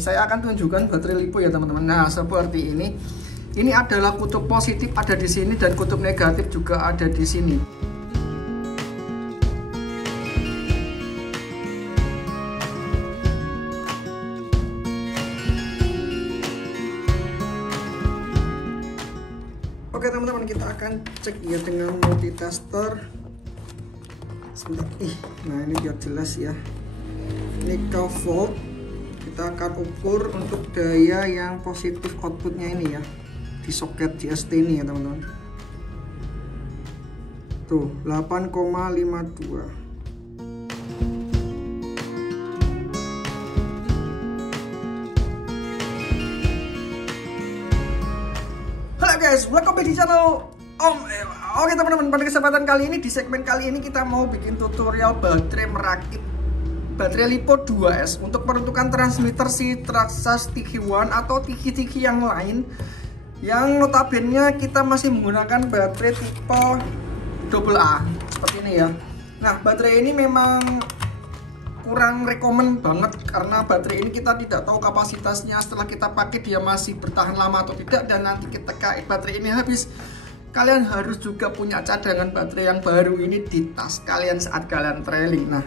Saya akan tunjukkan baterai LiPo ya teman-teman. Nah, seperti ini. Ini adalah kutub positif ada di sini dan kutub negatif juga ada di sini. Oke teman-teman, kita akan cek ya dengan multitester. Sebentar. Nah ini biar jelas ya. Ini volt. Kita akan ukur untuk daya yang positif outputnya ini ya, di soket JST ini ya teman-teman. Tuh 8,52. Halo guys, welcome back di channel Om. Oke teman-teman, pada kesempatan kali ini, di segmen kali ini kita mau bikin tutorial baterai merakit baterai LiPo 2S untuk peruntukan transmitter si Traxxas Tiki-1 atau Tiki-Tiki yang lain yang notabene kita masih menggunakan baterai tipe AA seperti ini ya. Nah, baterai ini memang kurang rekomen banget karena baterai ini kita tidak tahu kapasitasnya setelah kita pakai dia masih bertahan lama atau tidak, dan nanti ketika baterai ini habis kalian harus juga punya cadangan baterai yang baru ini di tas kalian saat kalian trailing. Nah,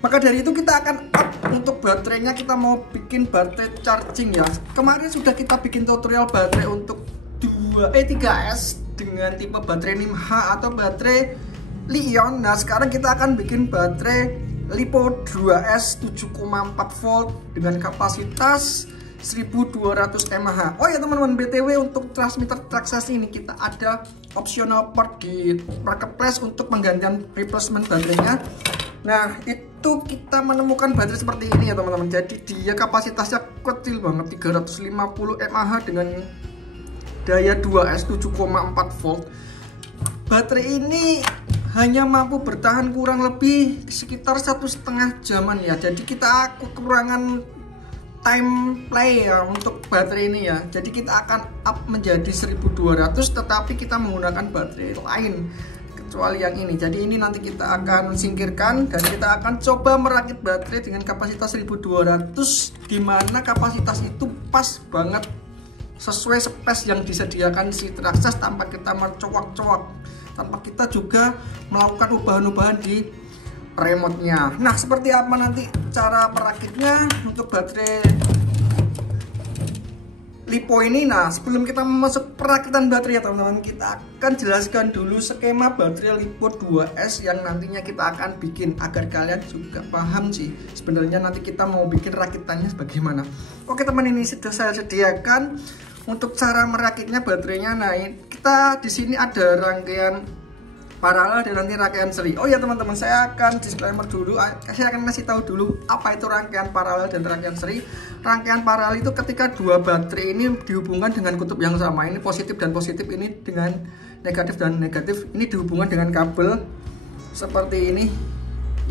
maka dari itu kita akan up untuk baterainya, kita mau bikin baterai charging ya. Kemarin sudah kita bikin tutorial baterai untuk 3S dengan tipe baterai NIMH atau baterai Li-ion. Nah sekarang kita akan bikin baterai LiPo 2S 7,4 volt dengan kapasitas 1200 mAh. Oh ya teman-teman, BTW untuk transmitter Traxxas ini kita ada optional part di marketplace untuk penggantian replacement baterainya. Nah itu kita menemukan baterai seperti ini ya teman-teman. Jadi dia kapasitasnya kecil banget, 350 mAh dengan daya 2S 7,4 volt. Baterai ini hanya mampu bertahan kurang lebih sekitar 1,5 jaman ya. Jadi kita kekurangan time play ya untuk baterai ini ya. Jadi kita akan up menjadi 1200 tetapi kita menggunakan baterai lain kecuali yang ini. Jadi ini nanti kita akan singkirkan dan kita akan coba merakit baterai dengan kapasitas 1200, dimana kapasitas itu pas banget sesuai space yang disediakan si Traxxas tanpa kita mencoak-coak, tanpa kita juga melakukan ubahan-ubahan di remote-nya. Nah seperti apa nanti cara merakitnya untuk baterai LiPo ini. Nah sebelum kita masuk perakitan baterai ya teman-teman, kita akan jelaskan dulu skema baterai LiPo 2S yang nantinya kita akan bikin agar kalian juga paham sih sebenarnya nanti kita mau bikin rakitannya bagaimana. Oke teman, ini sudah saya sediakan untuk cara merakitnya baterainya. Nah kita di sini ada rangkaian paralel dan nanti rangkaian seri. Oh ya teman-teman, saya akan disclaimer dulu, saya akan kasih tahu dulu apa itu rangkaian paralel dan rangkaian seri. Rangkaian paralel itu ketika dua baterai ini dihubungkan dengan kutub yang sama, ini positif dan positif, ini dengan negatif dan negatif, ini dihubungkan dengan kabel seperti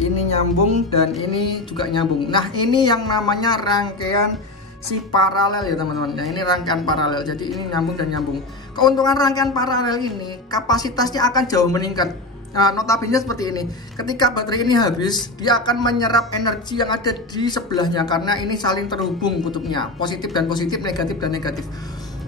ini nyambung dan ini juga nyambung. Nah ini yang namanya rangkaian si paralel ya teman-teman. Nah ini rangkaian paralel, jadi ini nyambung dan nyambung. Keuntungan rangkaian paralel ini kapasitasnya akan jauh meningkat. Nah notabene seperti ini, ketika baterai ini habis dia akan menyerap energi yang ada di sebelahnya karena ini saling terhubung kutubnya, positif dan positif, negatif dan negatif.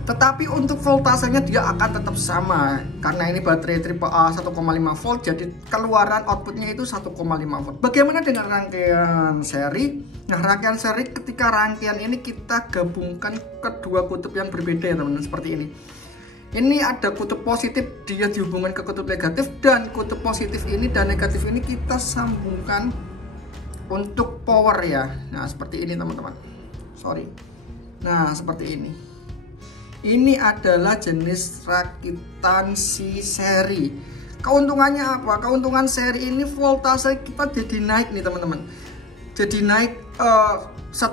Tetapi untuk voltasenya dia akan tetap sama karena ini baterai triple A 1,5 volt, jadi keluaran outputnya itu 1,5 volt. Bagaimana dengan rangkaian seri? Nah rangkaian seri ketika rangkaian ini kita gabungkan kedua kutub yang berbeda ya teman-teman, seperti ini. Ini ada kutub positif, dia dihubungkan ke kutub negatif, dan kutub positif ini dan negatif ini kita sambungkan untuk power ya. Nah seperti ini teman-teman, sorry. Nah seperti ini. Ini adalah jenis rakitan si seri. Keuntungannya apa? Keuntungan seri ini voltase kita jadi naik nih teman-teman. Jadi naik 1,5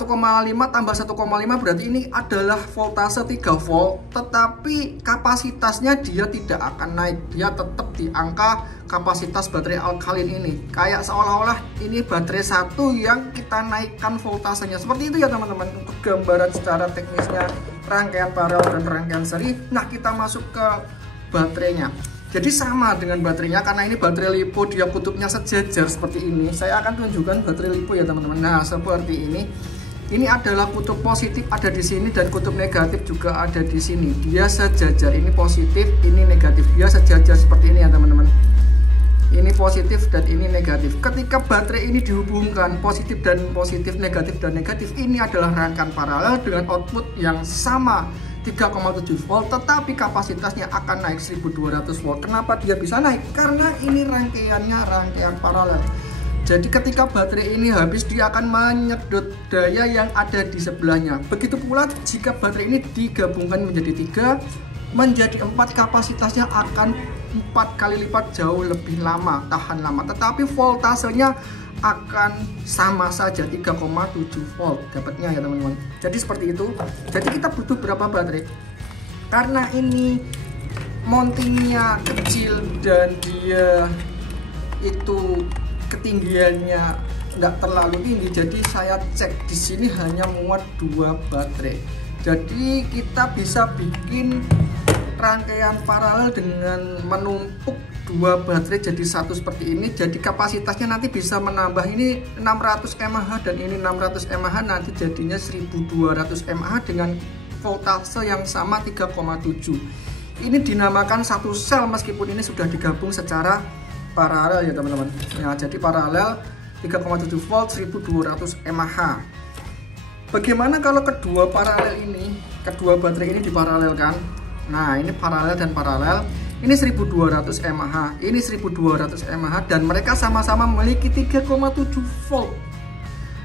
tambah 1,5 berarti ini adalah voltase 3 volt, tetapi kapasitasnya dia tidak akan naik, dia tetap di angka kapasitas baterai alkalin ini. Kayak seolah-olah ini baterai satu yang kita naikkan voltasenya. Seperti itu ya teman-teman untuk gambaran secara teknisnya rangkaian paralel dan rangkaian seri. Nah kita masuk ke baterainya. Jadi sama dengan baterainya, karena ini baterai LiPo dia kutubnya sejajar seperti ini. Saya akan tunjukkan baterai LiPo ya teman-teman. Nah seperti ini. Ini adalah kutub positif ada di sini dan kutub negatif juga ada di sini. Dia sejajar, ini positif, ini negatif. Dia sejajar seperti ini ya teman-teman. Ini positif dan ini negatif. Ketika baterai ini dihubungkan positif dan positif, negatif dan negatif, ini adalah rangkaian paralel dengan output yang sama 3,7 volt, tetapi kapasitasnya akan naik 1200 volt. Kenapa dia bisa naik? Karena ini rangkaiannya rangkaian paralel. Jadi ketika baterai ini habis, dia akan menyedot daya yang ada di sebelahnya. Begitu pula jika baterai ini digabungkan menjadi 3, menjadi 4, kapasitasnya akan 4 kali lipat jauh lebih lama, tahan lama. Tetapi voltasenya akan sama saja 3,7 volt dapatnya ya teman-teman. Jadi seperti itu. Jadi kita butuh berapa baterai? Karena ini mountingnya kecil dan dia itu ketinggiannya nggak terlalu tinggi, jadi saya cek di sini hanya muat 2 baterai. Jadi kita bisa bikin rangkaian paralel dengan menumpuk 2 baterai jadi satu seperti ini. Jadi kapasitasnya nanti bisa menambah, ini 600 mAh dan ini 600 mAh, nanti jadinya 1200 mAh dengan voltase yang sama 3,7. Ini dinamakan satu sel meskipun ini sudah digabung secara paralel ya teman-teman. Ya, jadi paralel 3,7 volt 1200 mAh. Bagaimana kalau kedua paralel ini, kedua baterai ini diparalelkan? Nah, ini paralel dan paralel. Ini 1200 mAh, ini 1200 mAh dan mereka sama-sama memiliki 3,7 volt.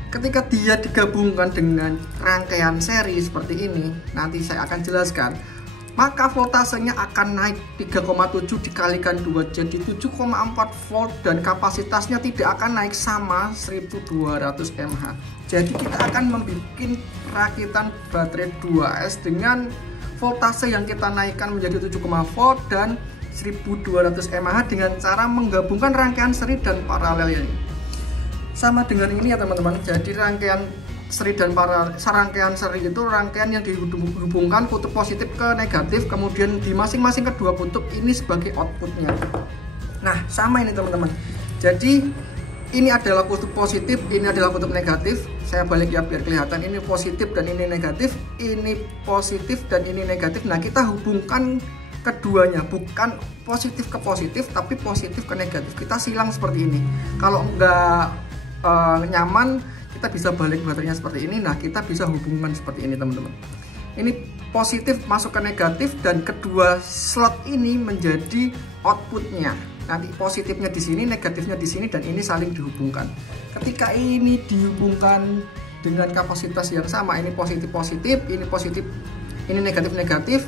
Ketika dia digabungkan dengan rangkaian seri seperti ini, nanti saya akan jelaskan, maka voltasenya akan naik 3,7 dikalikan 2 jadi 7,4 volt dan kapasitasnya tidak akan naik sama 1200 mAh. Jadi kita akan membuat rakitan baterai 2S dengan voltase yang kita naikkan menjadi 7, volt dan 1200 mAh dengan cara menggabungkan rangkaian seri dan paralel ini. Sama dengan ini ya teman-teman. Jadi rangkaian seri dan paralel, rangkaian seri itu rangkaian yang dihubungkan kutub positif ke negatif, kemudian di masing-masing kedua kutub ini sebagai outputnya. Nah, sama ini teman-teman. Jadi ini adalah kutub positif, ini adalah kutub negatif. Saya balik ya biar kelihatan, ini positif dan ini negatif, ini positif dan ini negatif. Nah, kita hubungkan keduanya, bukan positif ke positif tapi positif ke negatif. Kita silang seperti ini. Kalau enggak nyaman, kita bisa balik baterainya seperti ini. Nah, kita bisa hubungkan seperti ini teman-teman. Ini positif masuk ke negatif dan kedua slot ini menjadi outputnya. Nanti positifnya di sini, negatifnya di sini, dan ini saling dihubungkan. Ketika ini dihubungkan dengan kapasitas yang sama, ini positif positif, ini positif, ini negatif negatif,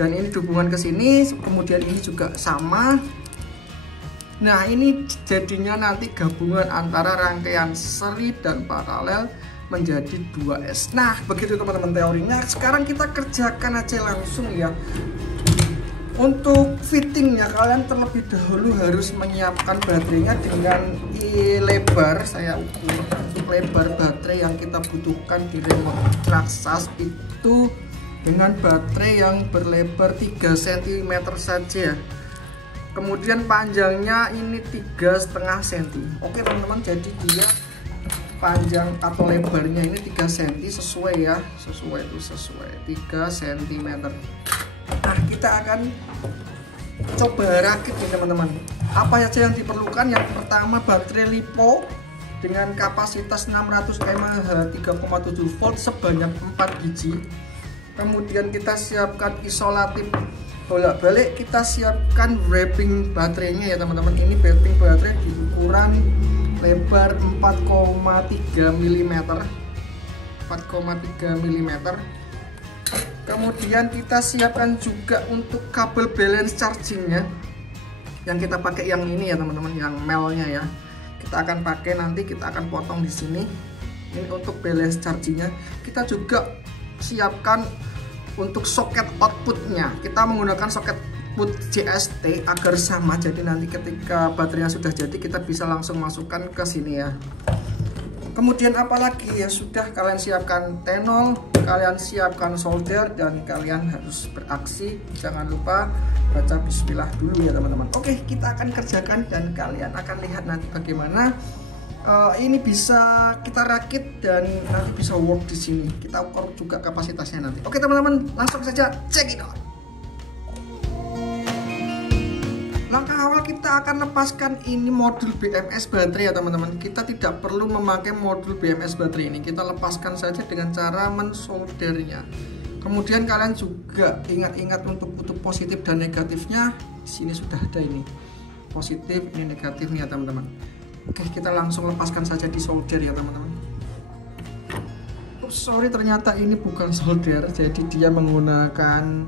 dan ini dihubungkan ke sini, kemudian ini juga sama. Nah, ini jadinya nanti gabungan antara rangkaian seri dan paralel menjadi 2S. Nah, begitu teman-teman teorinya. Sekarang kita kerjakan aja langsung ya. Untuk fittingnya, kalian terlebih dahulu harus menyiapkan baterainya dengan lebar. Saya ukur untuk lebar baterai yang kita butuhkan di remote Traxxas itu dengan baterai yang berlebar 3 cm saja. Kemudian panjangnya ini 3,5 cm. Oke teman-teman, jadi dia panjang atau lebarnya ini 3 cm sesuai ya, sesuai 3 cm. Nah, kita akan coba rakit nih teman-teman. Apa saja yang diperlukan? Yang pertama, baterai LiPo dengan kapasitas 600 mAh 3,7 volt sebanyak 4 biji. Kemudian kita siapkan isolatif bolak-balik, kita siapkan wrapping baterainya ya teman-teman. Ini wrapping baterai di ukuran lebar 4,3 mm. 4,3 mm. Kemudian kita siapkan juga untuk kabel balance chargingnya, yang kita pakai yang ini ya teman-teman, yang melnya ya. Kita akan pakai, nanti kita akan potong di sini. Ini untuk balance chargingnya. Kita juga siapkan untuk soket outputnya. Kita menggunakan soket output JST agar sama, jadi nanti ketika baterainya sudah jadi kita bisa langsung masukkan ke sini ya. Kemudian apalagi ya, sudah kalian siapkan tenol, kalian siapkan solder, dan kalian harus beraksi. Jangan lupa baca bismillah dulu ya teman-teman. Oke, kita akan kerjakan dan kalian akan lihat nanti bagaimana ini bisa kita rakit dan nanti bisa work di sini. Kita ukur juga kapasitasnya nanti. Oke teman-teman, langsung saja check it out. Langkah awal kita akan lepaskan ini modul BMS baterai ya teman-teman. Kita tidak perlu memakai modul BMS baterai ini. Kita lepaskan saja dengan cara mensoldernya. Kemudian kalian juga ingat-ingat untuk kutub positif dan negatifnya. Di sini sudah ada ini positif, ini negatifnya teman-teman. Oke, kita langsung lepaskan saja di solder ya teman-teman. Sorry, ternyata ini bukan solder, jadi dia menggunakan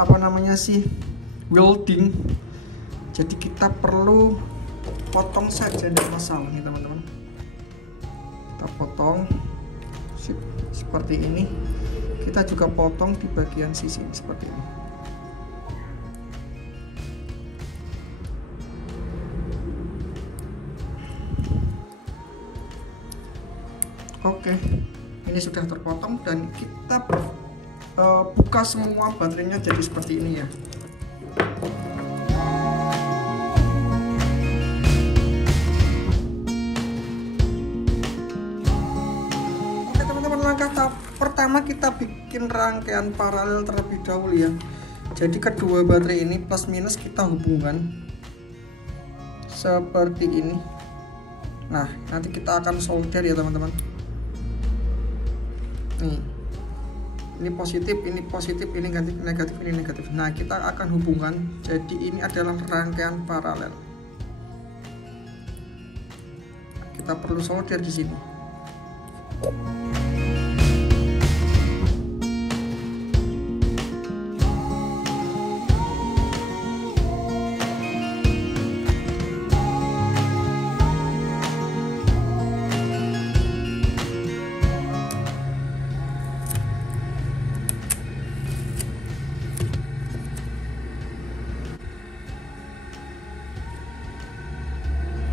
apa namanya sih, welding. Jadi kita perlu potong saja, tidak masalah nih teman-teman. Kita potong seperti ini. Kita juga potong di bagian sisi seperti ini. Oke, ini sudah terpotong dan kita buka semua baterainya jadi seperti ini ya. Oke teman-teman, langkah pertama kita bikin rangkaian paralel terlebih dahulu ya. Jadi kedua baterai ini plus minus kita hubungkan seperti ini. Nah, nanti kita akan solder ya teman-teman. Ini positif, ini positif, ini negatif, ini negatif. Nah, kita akan hubungkan. Jadi ini adalah rangkaian paralel. Kita perlu solder di sini.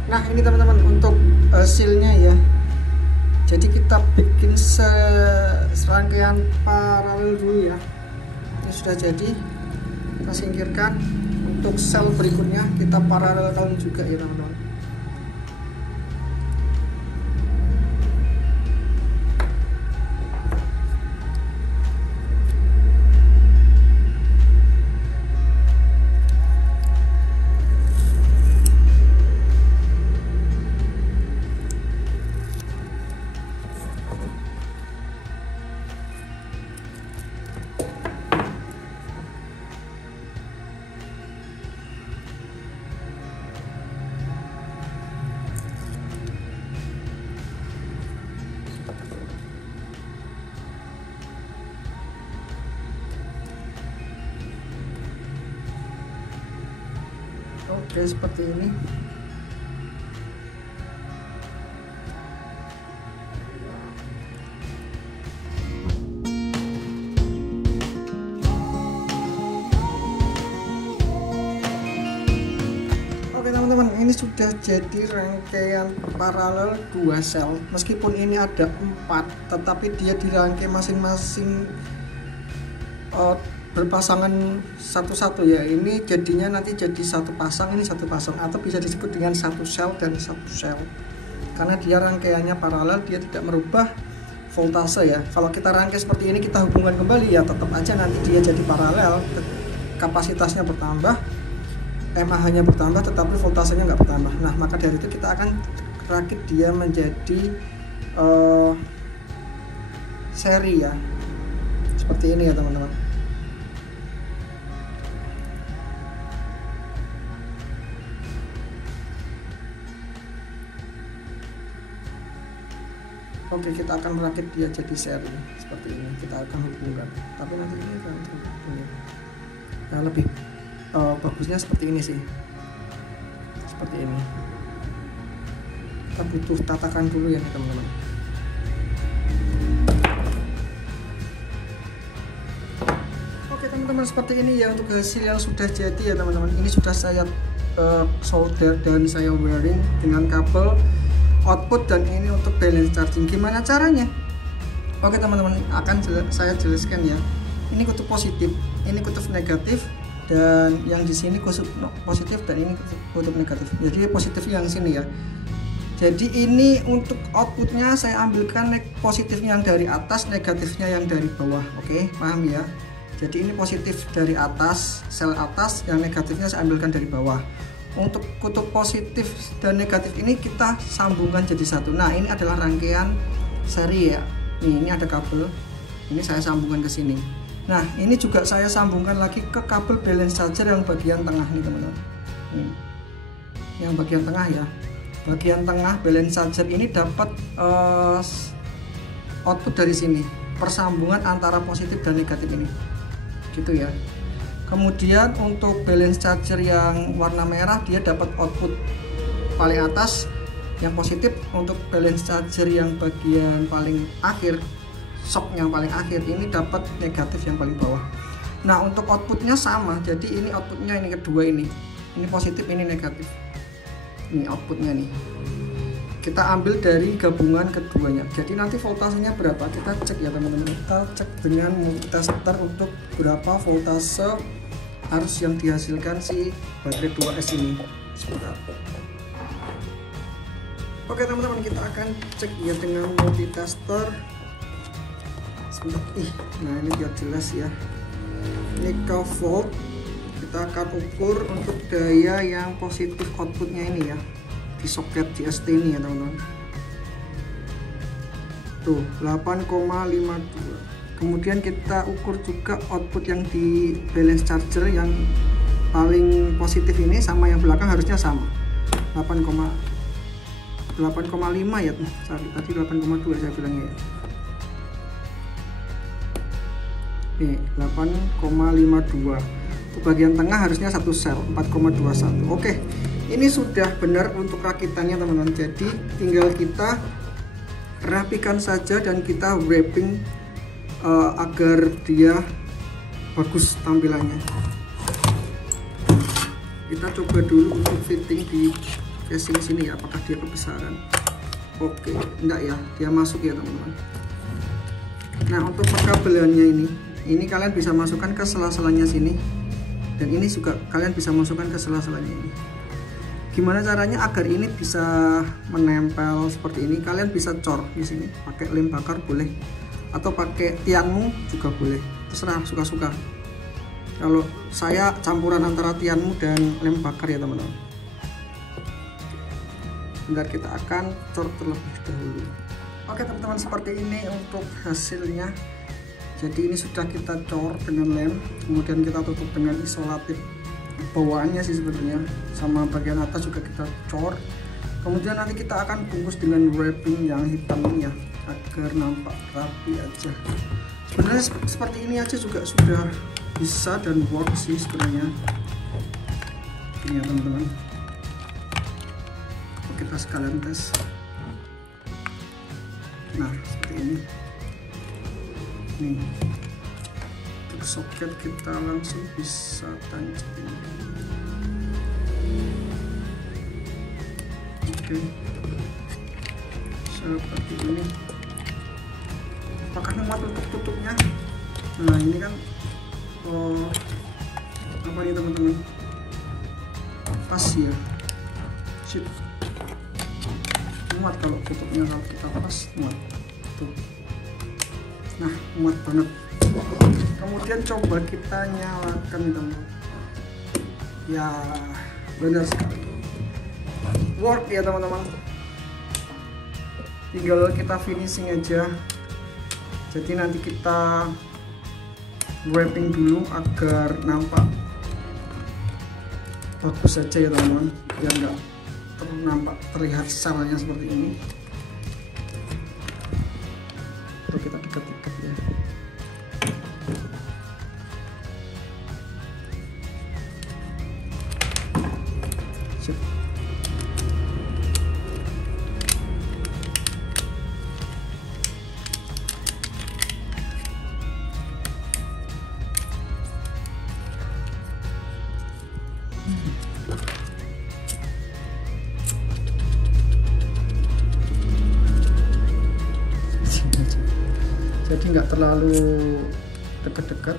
Nah, ini teman-teman untuk hasilnya ya. Jadi kita bikin serangkaian paralel dulu ya. Ini sudah jadi. Kita singkirkan. Untuk sel berikutnya kita paralelkan juga ya teman-teman. Oke, seperti ini. Oke teman-teman, ini sudah jadi rangkaian paralel 2 sel. Meskipun ini ada 4, tetapi dia dirangkai masing-masing berpasangan satu-satu ya. Ini jadinya nanti jadi satu pasang, ini satu pasang, atau bisa disebut dengan satu sel dan satu sel. Karena dia rangkaiannya paralel, dia tidak merubah voltase ya. Kalau kita rangkai seperti ini, kita hubungkan kembali ya, tetap aja nanti dia jadi paralel. Kapasitasnya bertambah, mAh-nya bertambah, tetapi voltasenya nggak bertambah. Nah, maka dari itu kita akan rakit dia menjadi seri ya, seperti ini ya teman-teman. Oke, kita akan merakit dia jadi seri seperti ini. Kita akan hubungkan, tapi nanti ini akan terhubung. Nah, lebih bagusnya seperti ini sih, seperti ini. Kita butuh tatakan dulu ya teman-teman. Oke teman-teman, seperti ini ya untuk hasil yang sudah jadi ya teman-teman. Ini sudah saya solder dan saya wiring dengan kabel output, dan ini untuk balance charging. Gimana caranya? Oke teman-teman, saya jelaskan ya. Ini kutub positif, ini kutub negatif, dan yang di sini kutub positif dan ini kutub negatif. Jadi positif yang sini ya. Jadi ini untuk outputnya saya ambilkan positifnya yang dari atas, negatifnya yang dari bawah. Oke, paham ya? Jadi ini positif dari atas, sel atas, yang negatifnya saya ambilkan dari bawah. Untuk kutub positif dan negatif ini kita sambungkan jadi satu. Nah, ini adalah rangkaian seri ya. Nih, ini ada kabel. Ini saya sambungkan ke sini. Nah, ini juga saya sambungkan lagi ke kabel balance charger yang bagian tengah nih, teman-teman. Yang bagian tengah ya. Bagian tengah balance charger ini dapat output dari sini, persambungan antara positif dan negatif ini, gitu ya. Kemudian untuk balance charger yang warna merah dia dapat output paling atas yang positif. Untuk balance charger yang bagian paling akhir, shock yang paling akhir, ini dapat negatif yang paling bawah. Nah, untuk outputnya sama, jadi ini outputnya ini kedua ini positif, ini negatif. Ini outputnya nih, kita ambil dari gabungan keduanya. Jadi nanti voltasenya berapa kita cek ya teman-teman. Kita cek dengan multitester untuk berapa voltase arus yang dihasilkan si baterai 2S ini. Sebentar. Oke teman-teman, kita akan cek ya dengan multitester. Sebentar. Nah ini biar jelas ya. Ini ke volt. Kita akan ukur untuk daya yang positif outputnya ini ya, di soket DST ini ya teman-teman. Tuh 8,52. Kemudian kita ukur juga output yang di balance charger yang paling positif ini sama yang belakang harusnya sama, 8,5 ya. Sorry, tadi 8,2 saya bilangnya ya. Nih 8,52. Untuk bagian tengah harusnya satu sel 4,21. Oke, ini sudah benar untuk rakitannya teman-teman. Jadi tinggal kita rapikan saja dan kita wrapping agar dia bagus tampilannya. Kita coba dulu untuk fitting di casing sini ya, apakah dia kebesaran. Oke, enggak ya, dia masuk ya teman-teman. Nah, untuk perkabelannya ini kalian bisa masukkan ke sela-selanya sini. Dan ini juga kalian bisa masukkan ke sela-selanya ini. Gimana caranya agar ini bisa menempel seperti ini? Kalian bisa cor di sini, pakai lem bakar boleh, atau pakai tianmu juga boleh, terserah suka-suka. Kalau saya campuran antara tianmu dan lem bakar ya teman-teman. Bentar, kita akan cor terlebih dahulu. Oke teman-teman, seperti ini untuk hasilnya. Jadi ini sudah kita cor dengan lem, kemudian kita tutup dengan isolatif bawaannya sih sebenarnya, sama bagian atas juga kita cor. Kemudian nanti kita akan bungkus dengan wrapping yang hitam ini ya, agar nampak rapi aja. Sebenarnya seperti ini aja juga sudah bisa dan work sih sebenarnya. Ini ya teman-teman. Kita sekalian tes. Nah seperti ini. Nih, untuk soket kita langsung bisa tancapin. Oke, seperti ini. Apakah muat untuk tutupnya? Nah ini kan apa nih teman-teman, pas ya, sip, muat. Kalau tutupnya kalau kita pas muat tuh. Nah muat banget. Kemudian coba kita nyalakan teman-teman. Ya benar sekali, work ya teman-teman. Tinggal kita finishing aja. Jadi nanti kita wrapping dulu agar nampak bagus saja ya teman-teman, biar nggak nampak terlihat salahnya seperti ini. Terus kita dekat-dekat ya. Sip. Jadi nggak terlalu dekat-dekat.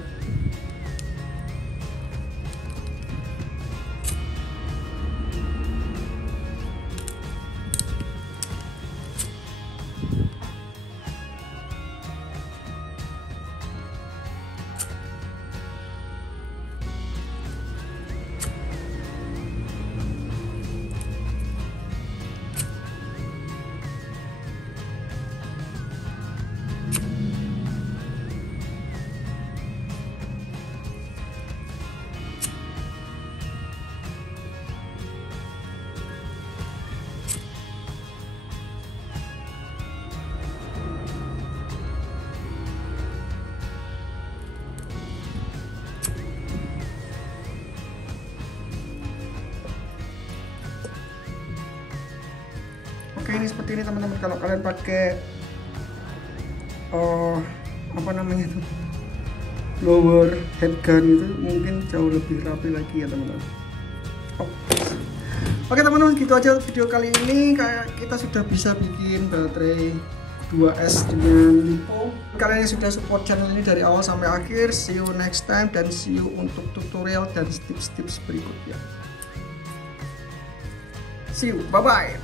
seperti ini teman-teman. Kalau kalian pakai apa namanya itu, lower headgun itu mungkin jauh lebih rapi lagi ya teman-teman. Oke teman-teman, gitu aja video kali ini. Kayak kita sudah bisa bikin baterai 2S dengan LiPo. Kalian yang sudah support channel ini dari awal sampai akhir, see you next time dan see you untuk tutorial dan tips-tips berikutnya. See you, bye bye.